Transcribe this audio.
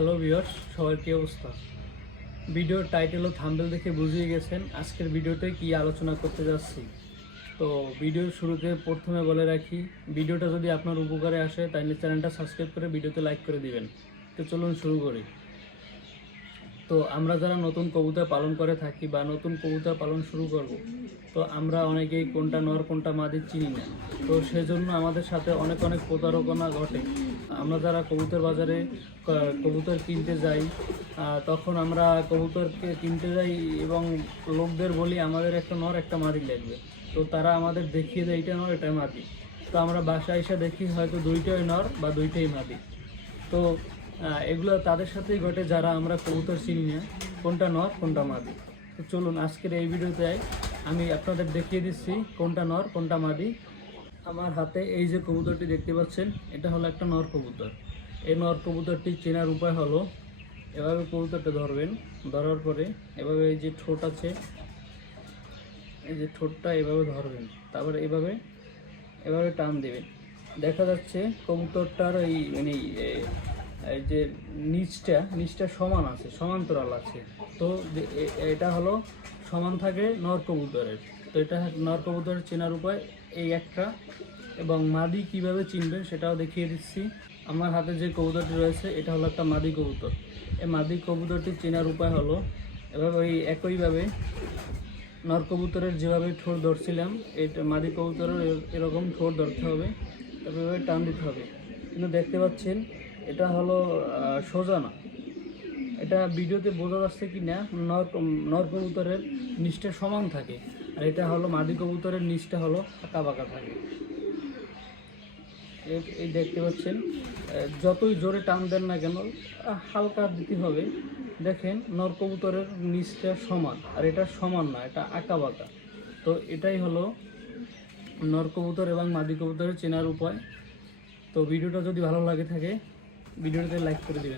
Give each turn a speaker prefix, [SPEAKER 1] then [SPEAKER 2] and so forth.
[SPEAKER 1] Hello viewers সবার কী অবস্থা? ভিডিওর টাইটেল ও থাম্বেল দেখে বুঝিয়ে গেছেন আজকের ভিডিওতে কি আলোচনা করতে যাচ্ছি। তো ভিডিওর শুরুতে প্রথমে বলে রাখি, ভিডিওটা যদি আপনার উপকারে আসে তাহলে চ্যানেলটা সাবস্ক্রাইব করে ভিডিওতে লাইক করে দিবেন। তো চলুন শুরু করি। তো আমরা যারা নতুন কবুতর পালন করে থাকি বা নতুন কবুতর পালন শুরু করব, তো আমরা অনেকেই কোনটা নর, কোনটা মাদি চিনি না। তো সেজন্য আমাদের সাথে অনেক অনেক প্রতারণা ঘটে। আমরা যারা কবুতর বাজারে কবুতর কিনতে যাই তখন আমরা কবুতরকে কিনতে যাই এবং লোকদের বলি, আমাদের একটা নর, একটা মাদি লাগবে। তো তারা আমাদের দেখিয়ে দেয়, এটা নর, এটা মাদি। তো আমরা বাসায় এসে দেখি হয়তো দুইটাই নর বা দুইটাই মাদি। তো এগুলো তাদের সাথেই ঘটে যারা আমরা কবুতর চিনি না। কোনটা নর, কোনটা মাদি। তো চলুন, আজকের এই ভিডিওতে আমি আপনাদের দেখিয়ে দিচ্ছি কোনটা নর, কোনটা মাদি। আমার হাতে এই যে কবুতরটি দেখতে পাচ্ছেন, এটা হলো একটা নর কবুতর। এই নর কবুতরটি চেনার উপায় হলো, এভাবে কবুতরটা ধরবেন। ধরার পরে এভাবে এই যে ঠোঁট আছে, এই যে ঠোঁটটা এভাবে ধরবেন। তারপরে এভাবে এভাবে টান দেবেন। দেখা যাচ্ছে কবুতরটার এই মানে এই যে নিচটা নিচটা সমান আছে, সমান্তরাল আছে। তো এটা হলো সমান থাকে নর কবুতরের তো এটা নর কবুতরের চেনার উপায় এই একটা। এবং মাদি কীভাবে চিনবেন সেটাও দেখিয়ে দিচ্ছি। আমার হাতে যে কবুতরটি রয়েছে, এটা হলো একটা মাদি কবুতর। এই মাদি কবুতরটি চেনার উপায় হলো, এভাবে ওই একইভাবে নর কবুতরের যেভাবে ঠোঁট ধরছিলাম, এটা, মাদি কবুতরের এরকম ঠোঁট ধরতে হবে, এভাবে টান দিতে হবে। কিন্তু দেখতে পাচ্ছেন এটা হলো সোজা না। এটা ভিডিওতে বোঝা যাচ্ছে কি না নর নর কবুতরের নিচটা সমান থাকে, আর এটা হলো মাদি কবুতরের নিচটা হলো আঁকা বাঁকা থাকে। এই দেখতে পাচ্ছেন যতই জোরে টান দেন না কেন হালকা দিতে হবে। দেখেন, নর কবুতরের নিচটা সমান, আর এটা সমান না, এটা আঁকা বাঁকা। তো এটাই হলো নর কবুতর এবং মাদি কবুতরের চেনার উপায়। তো ভিডিওটা যদি ভালো লাগে থাকে ভিডিওটাতে লাইক করে দিবেন।